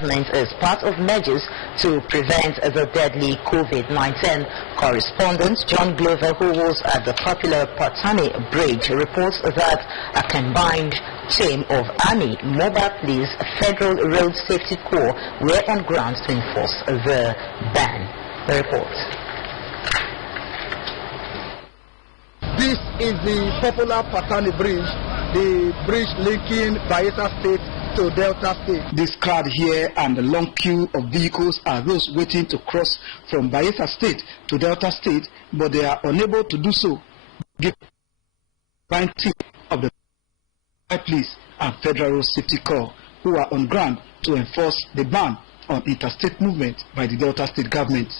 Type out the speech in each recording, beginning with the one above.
government as part of measures to prevent the deadly COVID-19. Correspondent John Glover, who was at the popular Patani Bridge, reports that a combined team of Army, Mobile Police, Federal Road Safety Corps were on ground to enforce the ban. The report. This is the popular Patani Bridge, the bridge linking Bayelsa State to Delta State. This crowd here and the long queue of vehicles are those waiting to cross from Bayelsa State to Delta State, but they are unable to do so. The team of the Police and Federal Road Safety Corps who are on ground to enforce the ban on interstate movement by the Delta State government.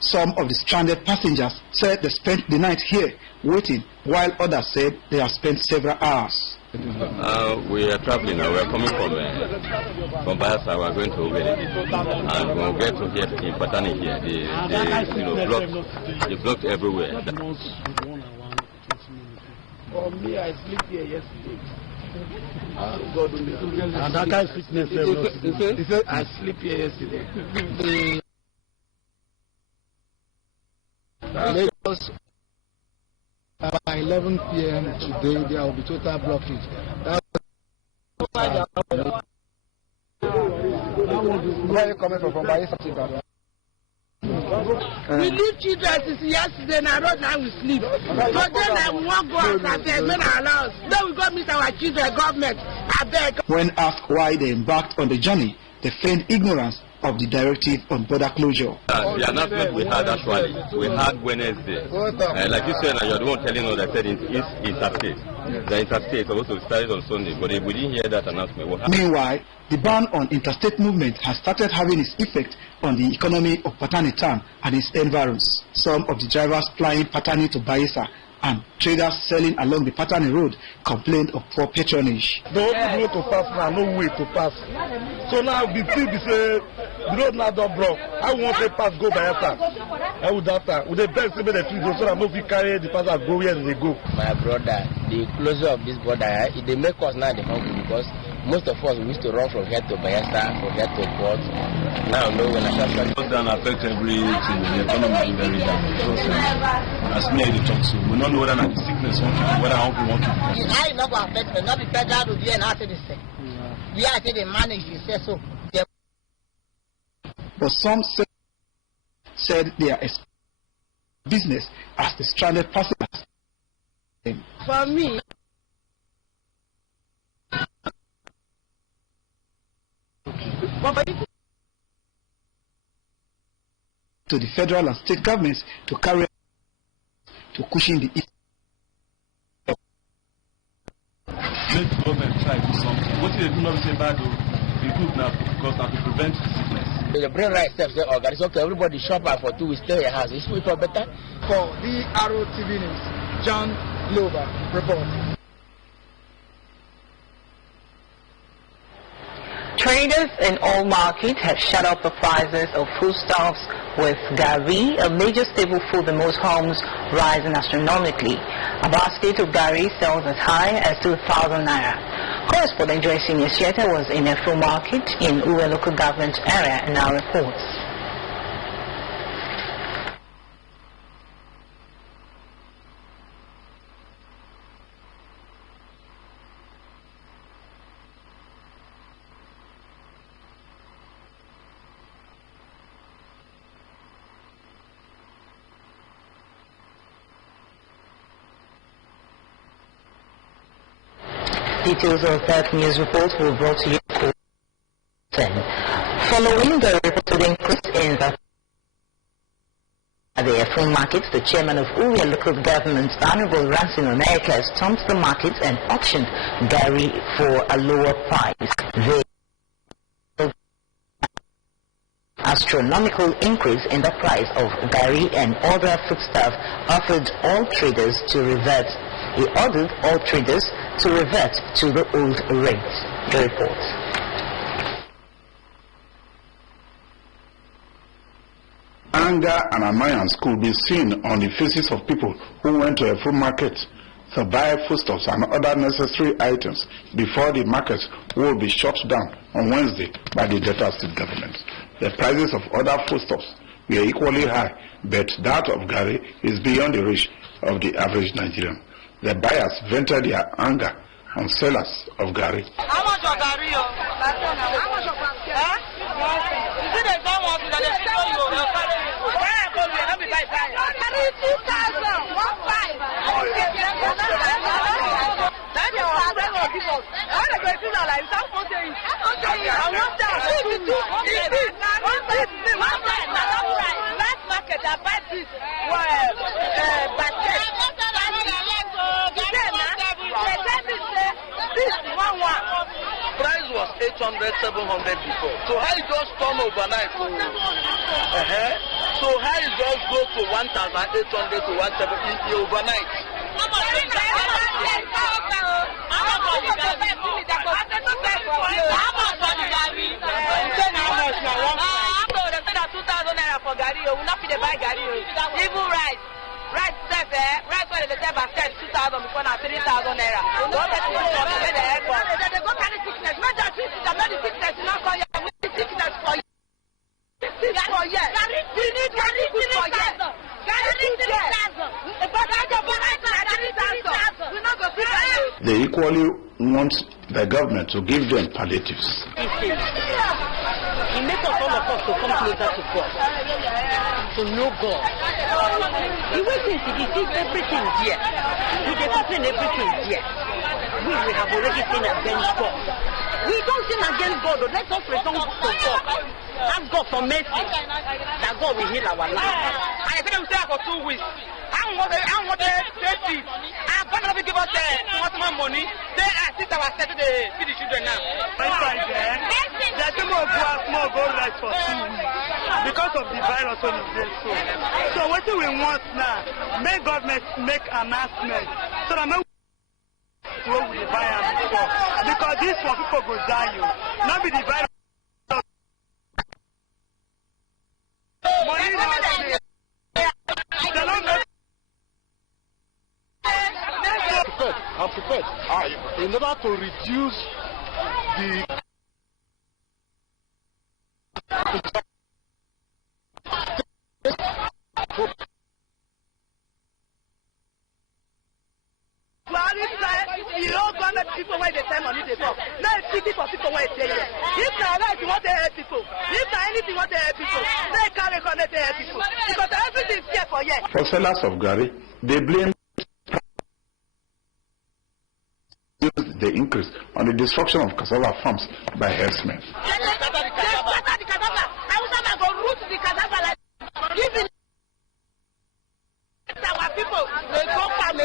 Some of the stranded passengers said they spent the night here waiting, while others said they have spent several hours. We are traveling now. We are coming from Bayelsa. We are going to Warri, and we'll get to here in Patani here. They blocked everywhere. For me, I sleep here yesterday. And that guy's fitness level. He said, I sleep here yesterday. Lagos, by 11 p.m. today, there will be total blockage. Where are you coming from Bayelsa? We leave children since yesterday, and I road now we sleep. So then I won't go out and say, men are allowed. Then we go meet our children, government. I beg. When asked why they embarked on the journey, they feigned ignorance of the directive on border closure. The announcement we had actually, we had Wednesday. Like you said, you're the one telling us that said it's interstate. The interstate supposed to start on Sunday, but we didn't hear that announcement. Meanwhile, the ban on interstate movement has started having its effect on the economy of Patani town and its environs. Some of the drivers flying Patani to Bayelsa and traders selling along the Patani road complained of poor patronage. The only way to pass now, no way to pass. So now the thing is, the road now don't block. I want to pass go Bayelsa. I would after. With the best, maybe the trees, so that if we carry the passers go where they go. My brother, the closure of this border, they make us now the hungry because most of us used to run from here to Bayelsa, from here to port. Now, no, when I start to affect everything, the economy is very down. As me, they talk so. We don't know whether the sickness want to, whether hungry want to. I not going to affect me, not the federal to be an artist. We are to manage, you say so. But some said they are business as the stranded passengers. For me, to the federal and state governments to carry out to cushion the issue. Let the government try to do something. What they do not say bad, they good now because now to prevent sickness. The brain right steps say, oh, it's okay, everybody shop out for 2 weeks, stay in your house. It's for better. For the drtv News, John Glover reports. Traders in all markets have shut up the prices of foodstuffs, with garri, a major staple food in most homes, rising astronomically. A basket of garri sells as high as 2,000 naira. Correspondent Joyce Initiator was in a full market in Uwe local government area and now reports. Details of that news report were brought to you. Following the reported increase in the full markets, the chairman of Uwe local government, Honorable Ransom America, stormed the market and auctioned garri for a lower price. The astronomical increase in the price of garri and other foodstuff offered all traders to revert. He ordered all traders to revert to the old rate. The report. Anger and annoyance could be seen on the faces of people who went to a food market to buy foodstuffs and other necessary items before the markets will be shut down on Wednesday by the Delta State government. The prices of other foodstuffs were equally high, but that of garri is beyond the reach of the average Nigerian. The buyers vented their anger on sellers of garri. How much of garri? How much of garri? Is it the same one that they show you? Let me buy that. 2,000, 1,500. That's your friend or people. I want to go to the life. That's what they I want that. Last market, I buy this. Basket. Price was 800, 700 before. So how it just turn overnight? So how it just go to 1,800 to 1,750 overnight? For garri, we not fit buy garri. Even rice. Rice step rice when they say basket 2,000 before now 3,000 naira. Don't get to the airport. They go carry sickness. Not that sickness not for you. Sickness for you. For you. We need garri for you. They equally want the government to give them palliatives. It makes us all of us to come closer to God, to know God. The way things is everything here. We can complain everything here. We have already sinned against God. We don't sin against God. Let us return to God. Ask God for mercy. That God will heal our life. I think I'm there for 2 weeks. I want to safety. I'm going to give us more money. They assist our set to feed the children now. There's more gold rice for 2 weeks because of the virus on is there. So what do we want now? May government make announcement so that we will buy them before. Because this for people go die you. Not be the virus. Money not there. They don't make. I'm prepared. In order to reduce the people where they tell money they come. Now it's pity for people where they here. If now right you want to help people, if now anything you want to help people, they can't connect to help people. Because everything is here for you. For sellers of garri, they blame the increase on the destruction of cassava farms by herdsmen. Our people, they go from the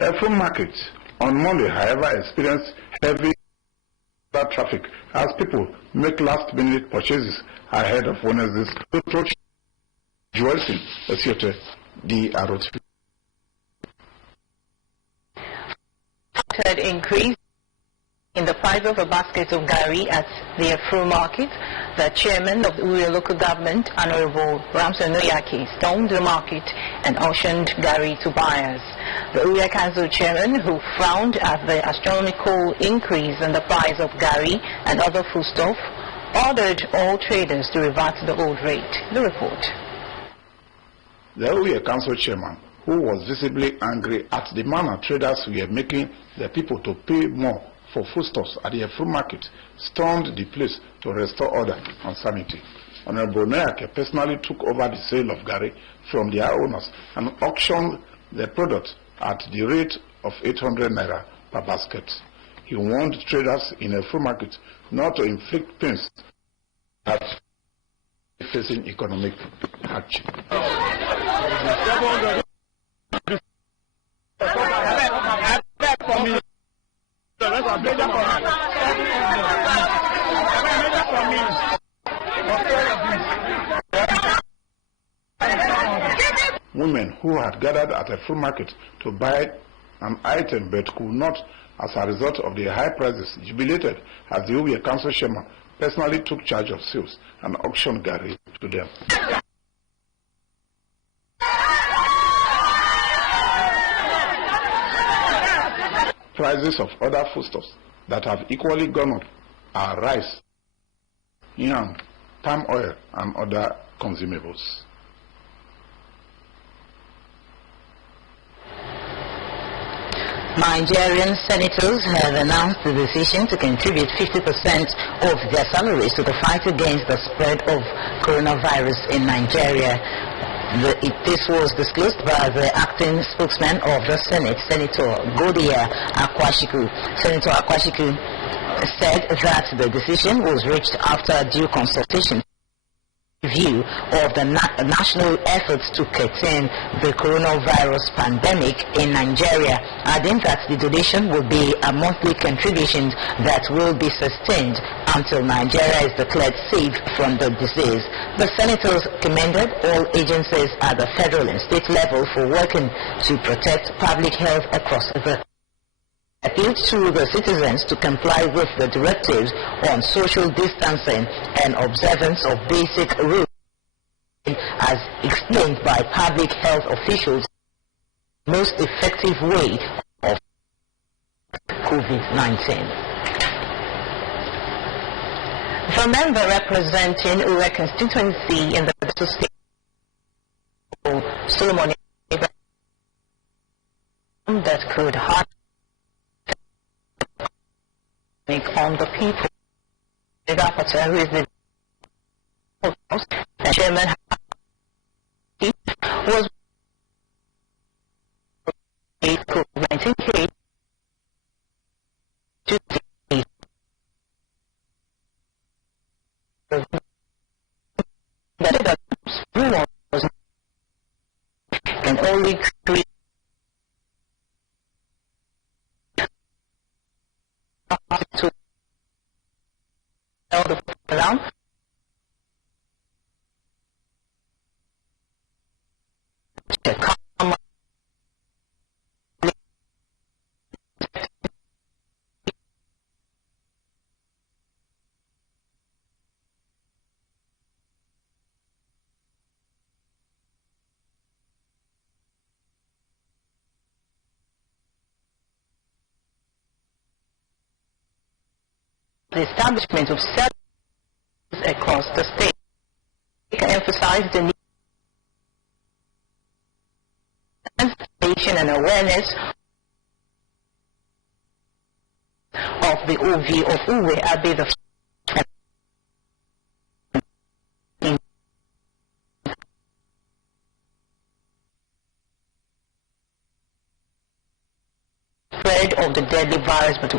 A full market on Monday, however, experienced heavy traffic as people make last-minute purchases ahead of Wednesday's Joelson Theatre, the RTV. Third increase in the price of a basket of garri at the Afro market, the chairman of the Uri local government, Honorable Ramson Noyaki, stormed the market and auctioned garri to buyers. The Uri Council chairman, who frowned at the astronomical increase in the price of garri and other foodstuff, ordered all traders to revert to the old rate. The report. The Uri Council chairman, who was visibly angry at the manner traders were making the people to pay more for foodstuffs at the Afro market, stormed the place to restore order and sanity. Honorable Noyake personally took over the sale of garri from their owners and auctioned the product at the rate of 800 naira per basket. He warned traders in Afro market not to inflict pains at facing economic hardship. women who had gathered at a fruit market to buy an item but could not as a result of the high prices jubilated as the Uwe Council chairman personally took charge of sales and auctioned garri to them. Prices of other foodstuffs that have equally gone up are rice, yam, palm oil, and other consumables. Nigerian senators have announced the decision to contribute 50% of their salaries to the fight against the spread of coronavirus in Nigeria. This was disclosed by the acting spokesman of the Senate, Senator Godiya Akwashiku. Senator Akwashiku said that the decision was reached after due consultation review of the national efforts to contain the coronavirus pandemic in Nigeria, adding that the donation will be a monthly contribution that will be sustained until Nigeria is declared safe from the disease. The senators commended all agencies at the federal and state level for working to protect public health across the appealed to the citizens to comply with the directives on social distancing and observance of basic rules as explained by public health officials, the most effective way of COVID-19. The member representing Ure constituency in the state, Solomon, that could hardly on the people. The rapporteur, who is the chairman, was a COVID-19 case to the rumors can only create to tell the around the establishment of services across the state. We can emphasize the need for and awareness of the OV of Uwe Abe the spread of the deadly virus, but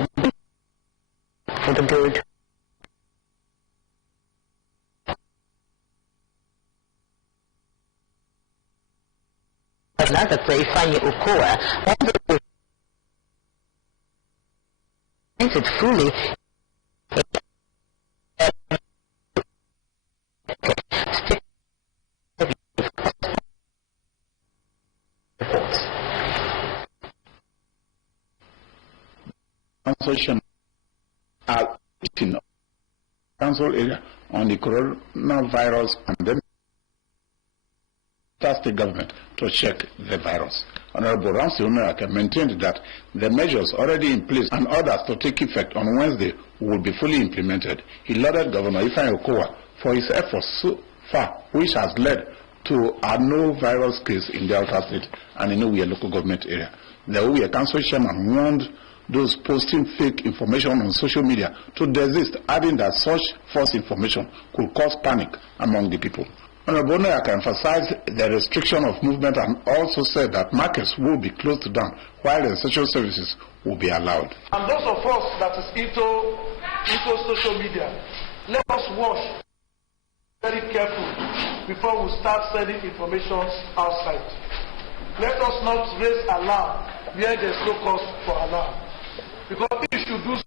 for the good. Another play, Fanny Okoa, it fully Consultation are in council area on the coronavirus pandemic. State government to check the virus. Honorable Ramsey Umerake maintained that the measures already in place and others to take effect on Wednesday will be fully implemented. He lauded Governor Ifeanyi Okowa for his efforts so far, which has led to a no virus case in Delta State and in Uwe local government area. The Uwe Council chairman warned those posting fake information on social media to desist, adding that such false information could cause panic among the people. Honorable Umerake emphasized the restriction of movement and also said that markets will be closed down while essential services will be allowed. And those of us that is into social media, let us watch very carefully before we start sending information outside. Let us not raise alarm where there is no cause for alarm. Because if you should do so,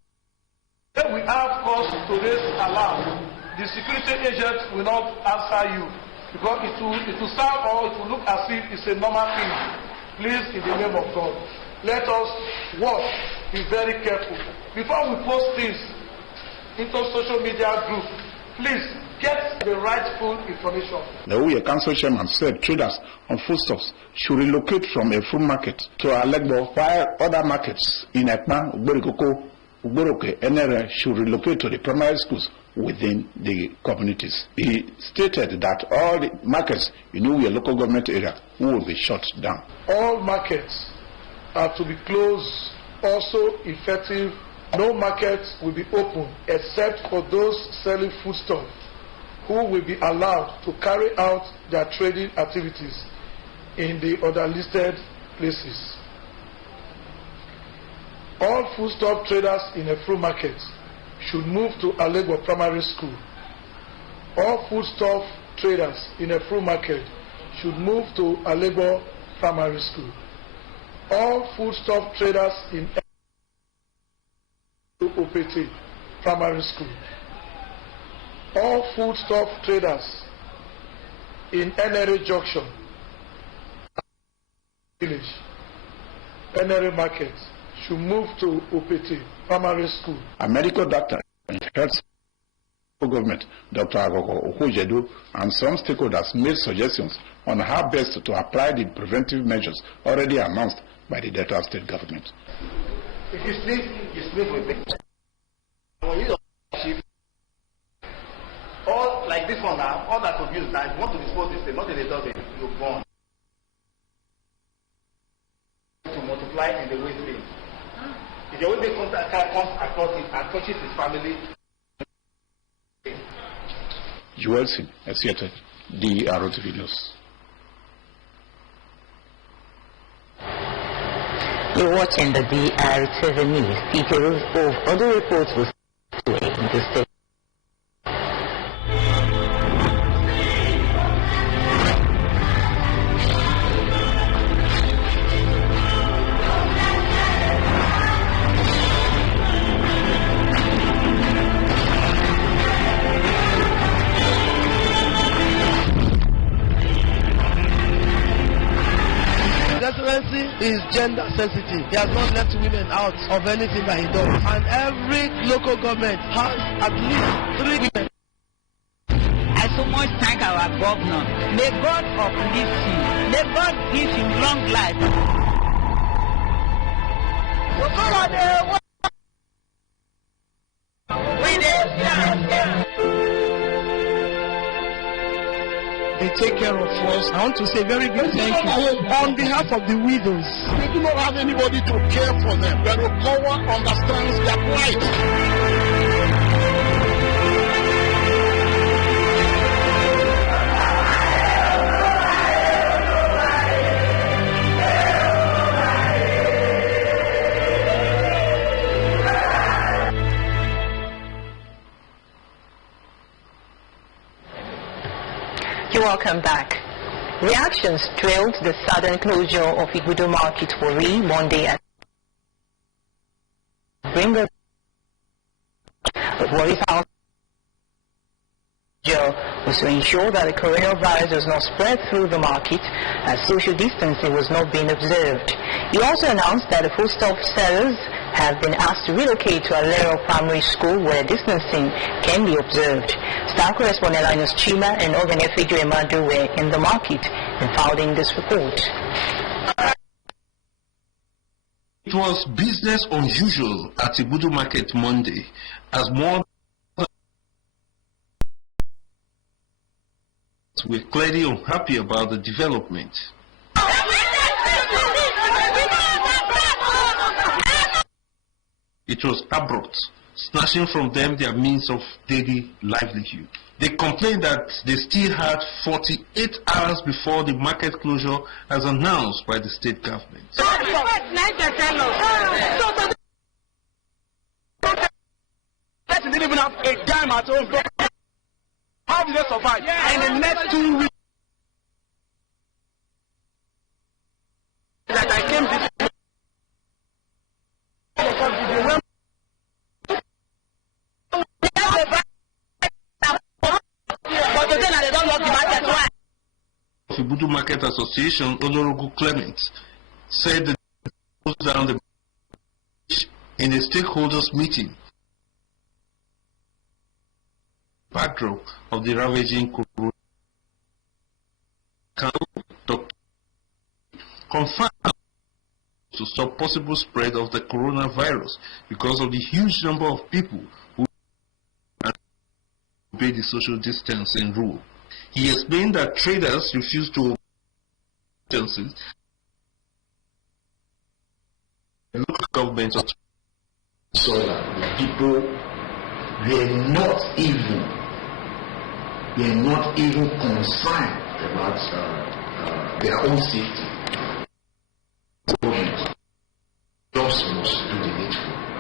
then we have cause to raise alarm. The security agent will not answer you. because it will sound or it will look as if it's a normal thing. Please, in the name of God, let us watch, be very careful. Before we post things into social media groups, please get the rightful information. The Oye Council Chairman said traders on foodstuffs should relocate from a food market to Alegbo, while other markets in Ekpa, Ugborikoko, Ugboroke, NRA should relocate to the primary schools within the communities. He stated that all the markets in Uye local government area will be shut down. All markets are to be closed, also effective. No markets will be open except for those selling foodstuffs who will be allowed to carry out their trading activities in the other listed places. All foodstuff traders in a fruit market should move to Alegbo Primary School. All foodstuff traders in a fruit market should move to Alegbo Primary School. All foodstuff traders in Opete Primary School. All foodstuff traders in NRA Junction Village, NRA Market, should move to Opete Primary School. A medical doctor and health government, Dr. Agogo Okujedu, and some stakeholders made suggestions on how best to apply the preventive measures already announced by the Delta State government. If you sleep with me. When you don't all like this one now, all that abuse now, if you want to dispose this thing, not in the dustbin, you burn. To multiply in the waste bin. If your waste bin comes across it and touches his family. Joel Singh, Esiete, drtv News. You're watching the drtv News. Details of other reports will see in the state. Is gender sensitive. He has not left women out of anything that he does. And every local government has at least 3 women. I so much thank our governor. May God uplift him. May God give him long life. They take care of us. I want to say very big thank you on behalf of the widows. We do not have anybody to care for them. But no one understands their plight. Welcome back. Reactions trailed the sudden closure of Igudo Market warri Monday at Bringer. But warri's house was to ensure that the coronavirus does not spread through the market as social distancing was not being observed. He also announced that the foodstuff sellers have been asked to relocate to Alero Primary School where distancing can be observed. Star correspondent Linus Chima and Oganefejo Emadu were in the market and filed in this report. It was business unusual at Igudo Market Monday as more were clearly unhappy about the development. It was abrupt, snatching from them their means of daily livelihood. They complained that they still had 48 hours before the market closure as announced by the state government. They didn't even have a dime at home. How did they survive? In the next 2 weeks, that I came this but then they don't lock the market. Why? Budu Market Association, Olorogu Clement, said that they closed down the bridge in a stakeholders meeting. Backdrop of the ravaging corona, confirmed to stop possible spread of the coronavirus because of the huge number of people who obey the social distancing rule. He explained that traders refused to obey distances. The local government saw that the people were not even concerned about their own safety.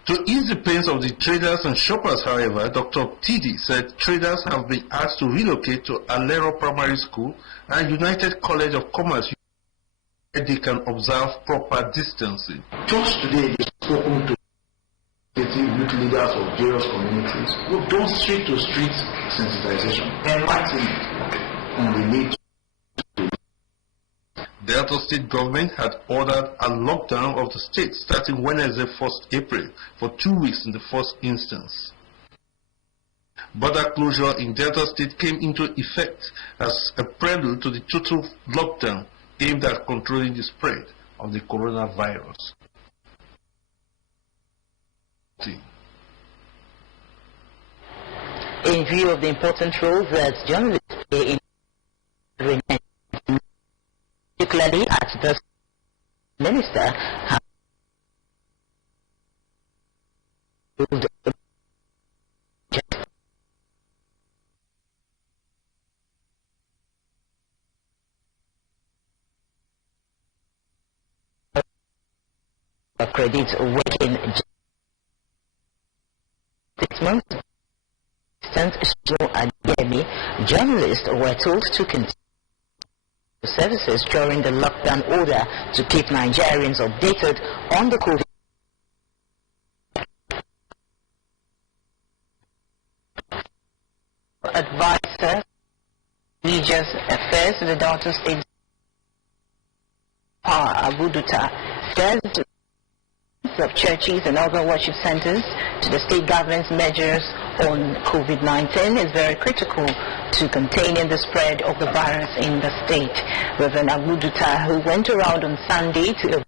To ease the pains of the traders and shoppers, however, Dr. Tidi said traders have been asked to relocate to Alero Primary School and United College of Commerce where they can observe proper distancing. Just today, they've spoken to youth leaders of various communities. We've done street-to-street sensitization, enlightenment on the need. Delta State government had ordered a lockdown of the state starting Wednesday, 1st April, for 2 weeks in the first instance. Border closure in Delta State came into effect as a prelude to the total lockdown aimed at controlling the spread of the coronavirus. In view of the important role that journalists play in particularly at the minister credit working 6 months since journalists were told to continue services during the lockdown order to keep Nigerians updated on the COVID. Advisor, Religious Affairs to the Delta State Abuduta says of churches and other worship centers to the state government's measures on COVID-19 is very critical to containing the spread of the virus in the state. Reverend Abuduta, who went around on Sunday to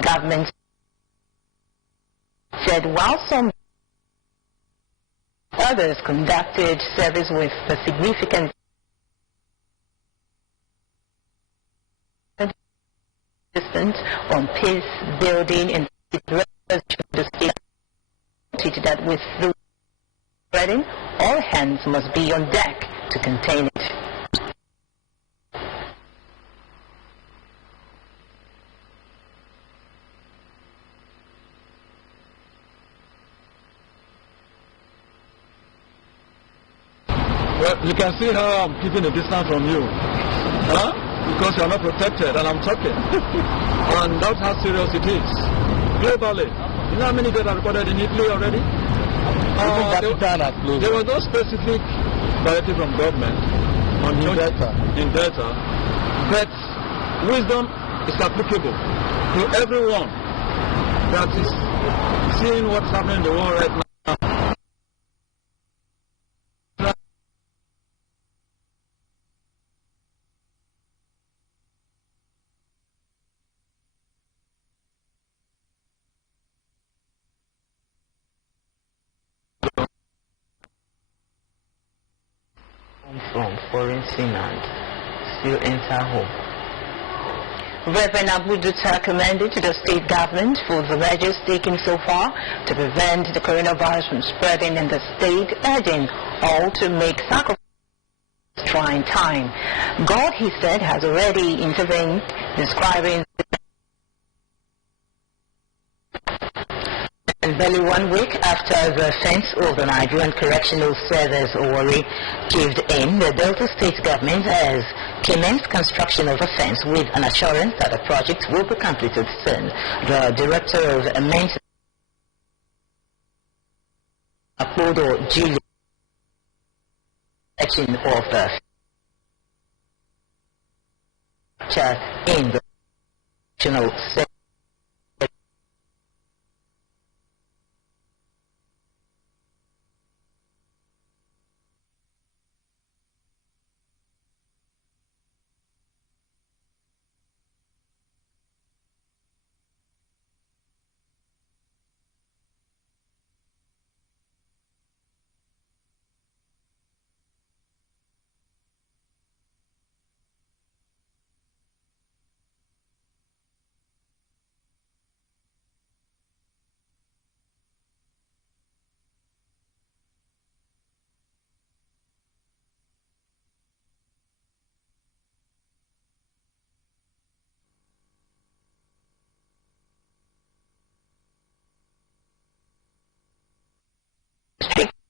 government, said while some others conducted service with a significant distance on peace building and the state that with the spreading, all hands must be on deck to contain it. Well, you can see how I'm keeping a distance from you. Huh? Because you are not protected and I'm talking. And that's how serious it is. Globally. You know how many deaths are recorded in Italy already? There was no specific directive from government on in data. But wisdom is applicable to everyone that is seeing what's happening in the world right now. From foreign seamen still enter home. Reverend Abuduta commended to the state government for the measures taken so far to prevent the coronavirus from spreading in the state, urging all to make sacrifices in this trying time. God, he said, has already intervened, describing and barely 1 week after the offense of the Nigerian Correctional Service warri caved in, the Delta State government has commenced construction of a fence with an assurance that the project will be completed soon. The director of maintenance, Apollo Julie, of the in the national sector.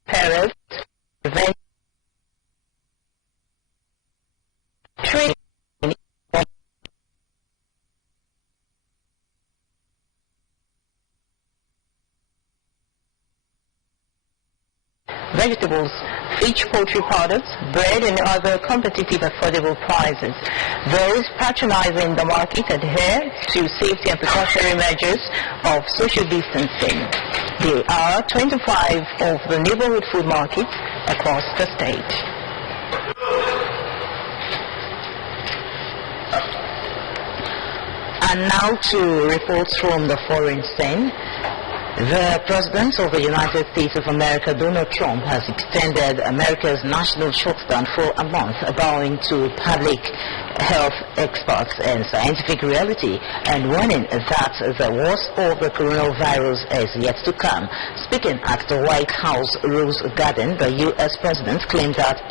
Parents prevent training vegetables, fish, poultry products, bread and other competitive affordable prices. Those patronizing the market adhere to safety and precautionary measures of social distancing. There are 25 of the neighborhood food markets across the state. And now to reports from the foreign scene. The President of the United States of America, Donald Trump, has extended America's national shutdown for a month, bowing to public health experts and scientific reality, and warning that the worst of the coronavirus is yet to come. Speaking at the White House Rose Garden, the U.S. President claimed that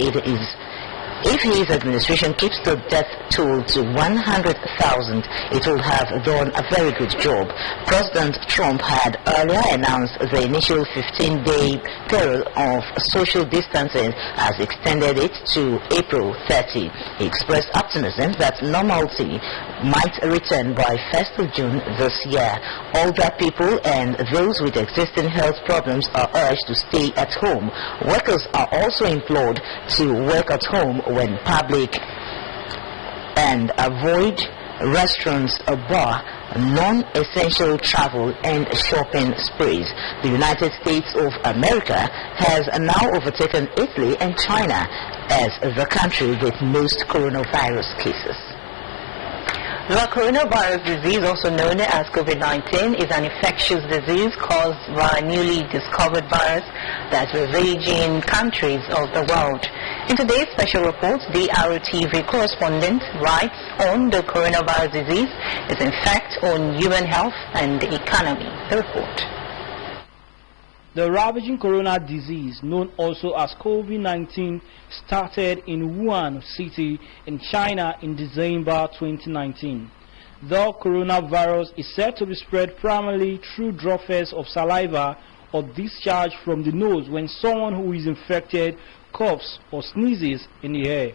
if his administration keeps the death toll to 100,000, it will have done a very good job. President Trump had earlier announced the initial 15-day period of social distancing, has extended it to April 30. He expressed optimism that normalcy might return by 1st of June this year. Older people and those with existing health problems are urged to stay at home. Workers are also implored to work at home when public and avoid restaurants, a bar, non-essential travel and shopping sprees. The United States of America has now overtaken Italy and China as the country with most coronavirus cases. The coronavirus disease, also known as COVID-19, is an infectious disease caused by a newly discovered virus that ravages in countries of the world. In today's special report, the drtv correspondent writes on the coronavirus disease, its effect on human health and the economy. The report. The ravaging corona disease, known also as COVID-19, started in Wuhan city in China in December 2019. The coronavirus is said to be spread primarily through droplets of saliva or discharge from the nose when someone who is infected coughs or sneezes in the air.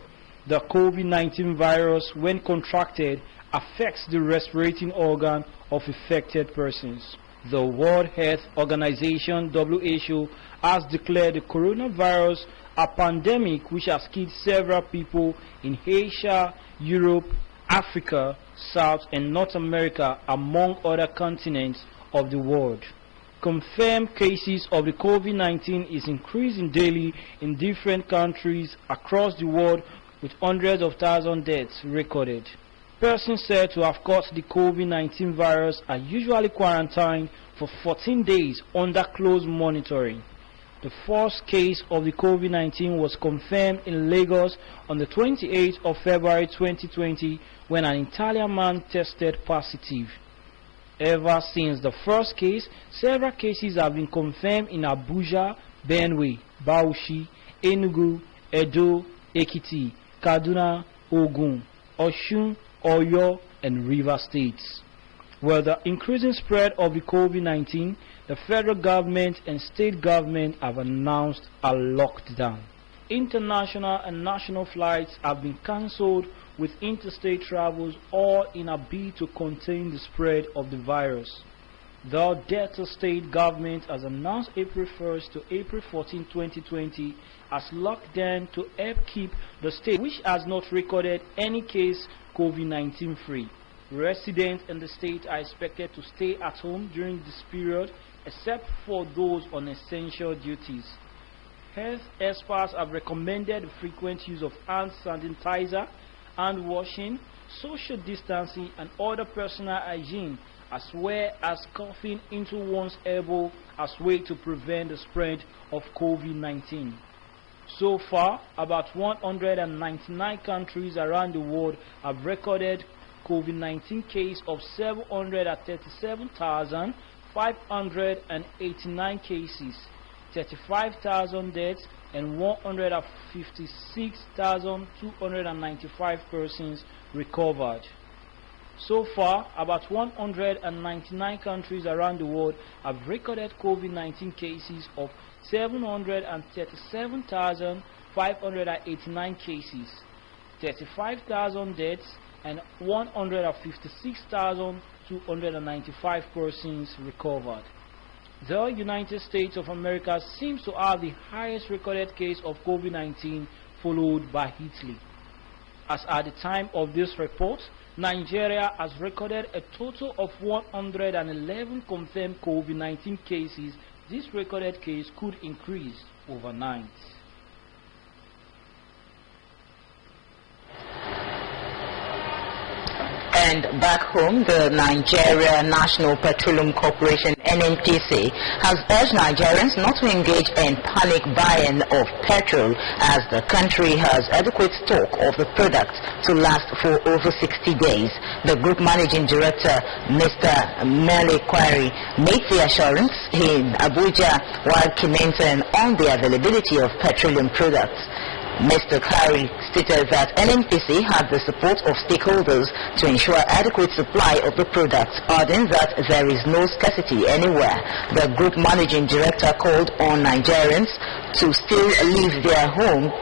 The COVID-19 virus, when contracted, affects the respirating organ of affected persons. The World Health Organization, WHO, has declared the coronavirus a pandemic which has killed several people in Asia, Europe, Africa, South and North America, among other continents of the world. Confirmed cases of the COVID-19 is increasing daily in different countries across the world, with hundreds of thousands of deaths recorded. Persons said to have caught the COVID-19 virus are usually quarantined for 14 days under close monitoring. The first case of the COVID-19 was confirmed in Lagos on the 28th of February 2020 when an Italian man tested positive. Ever since the first case, several cases have been confirmed in Abuja, Benue, Bauchi, Enugu, Edo, Ekiti, Kaduna, Ogun, Osun, Oyo and River States. With the increasing spread of the COVID-19, the federal government and state government have announced a lockdown. International and national flights have been cancelled, with interstate travels all in a bid to contain the spread of the virus. The Delta state government has announced April 1st to April 14, 2020 as lockdown to help keep the state, which has not recorded any case, COVID-19 free. Residents in the state are expected to stay at home during this period, except for those on essential duties. Health experts have recommended the frequent use of hand sanitizer, hand washing, social distancing, and other personal hygiene, as well as coughing into one's elbow as way to prevent the spread of COVID-19. So far, about 199 countries around the world have recorded COVID-19 case of 737,589 cases, 35,000 deaths, and 156,295 persons recovered. So far, about 199 countries around the world have recorded COVID-19 cases of 737,589 cases, 35,000 deaths, and 156,295 persons recovered. The United States of America seems to have the highest recorded case of COVID-19, followed by Italy. As at the time of this report, Nigeria has recorded a total of 111 confirmed COVID-19 cases. This recorded case could increase overnight. And back home, the Nigeria National Petroleum Corporation (NNPC) has urged Nigerians not to engage in panic buying of petrol, as the country has adequate stock of the product to last for over 60 days. The group managing director, Mr. Mele Warri, made the assurance in Abuja while commenting on the availability of petroleum products. Mr. Warri stated that NNPC had the support of stakeholders to ensure adequate supply of the products, adding that there is no scarcity anywhere. The group managing director called on Nigerians to still live their home,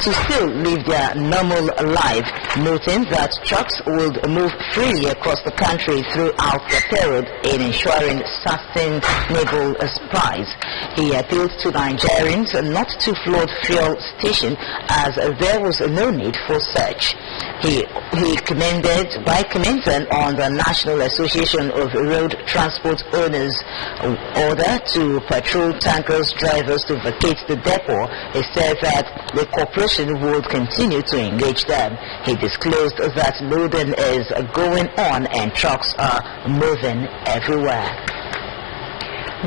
to still live their normal life, noting that trucks would move freely across the country throughout the period in ensuring sustainable supplies. He appealed to Nigerians not to flood fuel stations, as there was no need for such. He commented on the National Association of Road Transport Owners' order to patrol tankers drivers to vacate the depot. He said that the corporation would continue to engage them. He disclosed that loading is going on and trucks are moving everywhere.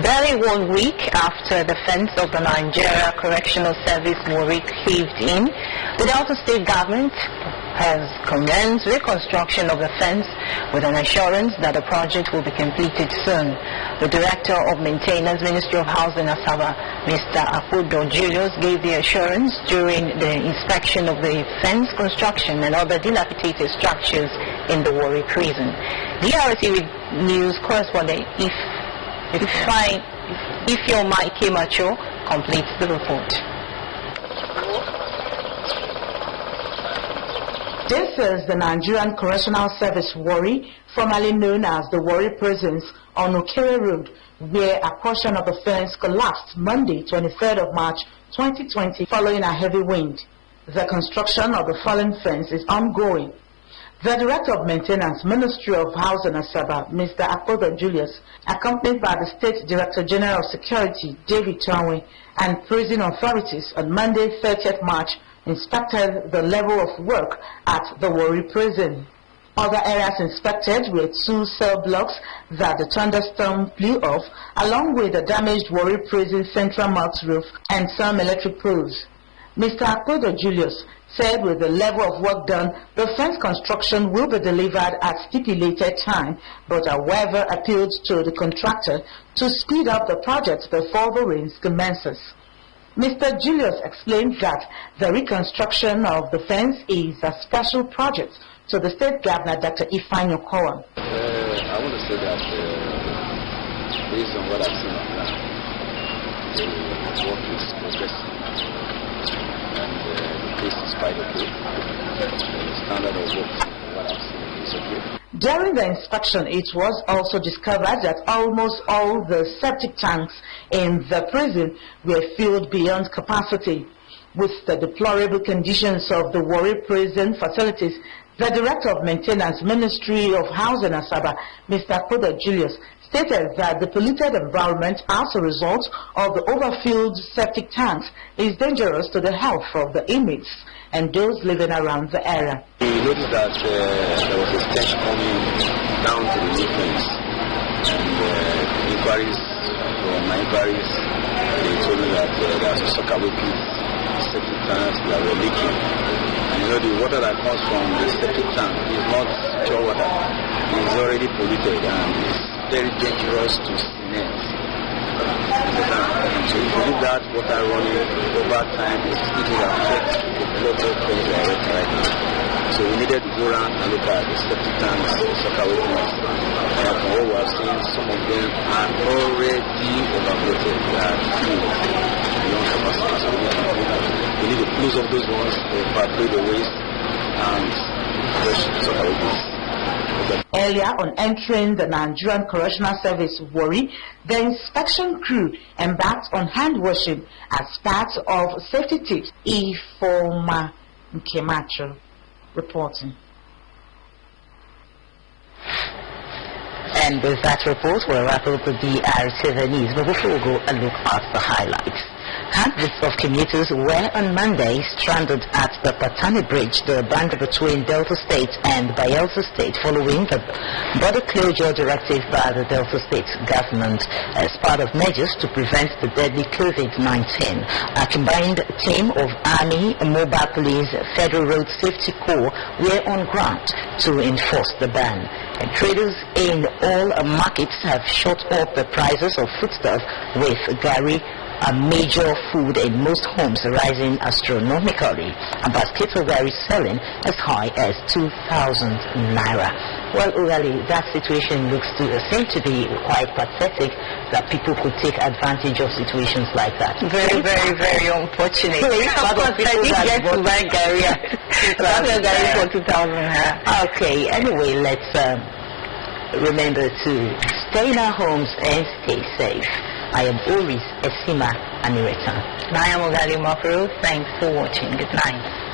Barely 1 week after the fence of the Nigeria Correctional Service Warri caved in, the Delta State government has commenced reconstruction of the fence with an assurance that the project will be completed soon. The Director of Maintenance, Ministry of Housing, Asaba, Mr. Akpodo Julius, gave the assurance during the inspection of the fence construction and other dilapidated structures in the Warri prison. DRTV News correspondent if your mic came mature, completes the report. This is the Nigerian Correctional Service Warri, formerly known as the Warri Prisons, on Okere Road, where a portion of the fence collapsed Monday, 23rd of March 2020, following a heavy wind. The construction of the fallen fence is ongoing. The Director of Maintenance, Ministry of Housing, Asaba, Mr. Akpodo Julius, accompanied by the State Director General of Security, David Twanwe, and prison authorities on Monday, 30th March, inspected the level of work at the Warri prison. Other areas inspected were 2 cell blocks that the thunderstorm blew off, along with the damaged Warri prison central mouth roof and some electric poles. Mr. Akpodo Julius said with the level of work done, the fence construction will be delivered at stipulated time, but however appealed to the contractor to speed up the project before the rains commences. Mr. Julius explained that the reconstruction of the fence is a special project to the State Governor, Dr. Ifeanyi Okowa. I want to say that based on what I've seen on ground, the work is progressing and the pace is quite okay. The standard of work, what I've seen, is okay. During the inspection, it was also discovered that almost all the septic tanks in the prison were filled beyond capacity. With the deplorable conditions of the Warri prison facilities, the Director of Maintenance, Ministry of Housing Asaba, Mr. Koda Julius, stated that the polluted environment as a result of the overfilled septic tanks is dangerous to the health of the inmates and those living around the area. We noticed that there was a stench coming down to the new fence, and inquiries, from my inquiries, they told me that there are some soccer pits, septic tanks that were leaking. And you know, the water that comes from the septic tank is not pure water. It is already polluted and it's very dangerous to cement. So if you leave that water running over time, it will affect the blood things right now. So we needed to go around and look at the septic tanks, the soccer pits. And from what we have seen, some of them are already overfloated. They are filled beyond capacity. So we need to close up those ones, evacuate the waste, and fresh soccer pits. Earlier on entering the Nigerian Correctional Service Warri, the inspection crew embarked on hand washing as part of safety tips. Ifoma Nkemacho reporting. And with that report, we'll wrap up the drtv news. But before we go and look at the highlights. Hundreds of commuters were on Monday stranded at the Patani Bridge, the boundary between Delta State and Bayelsa State, following the border closure directive by the Delta State government as part of measures to prevent the deadly COVID-19. A combined team of Army, Mobile Police, Federal Road Safety Corps were on ground to enforce the ban. And traders in all markets have shot up the prices of foodstuff, with gari, a major food in most homes, rising astronomically. A basket of gari selling as high as 2,000 naira. Well, really, that situation looks to seem to be quite pathetic, that people could take advantage of situations like that. Very, very, very unfortunate. So I didn't get to buy gari. Gari for 2,000 naira. Okay, anyway, let's remember to stay in our homes and stay safe. I am Oris Esima Anireta. I am Ogali Makro. Thanks for watching. Good night.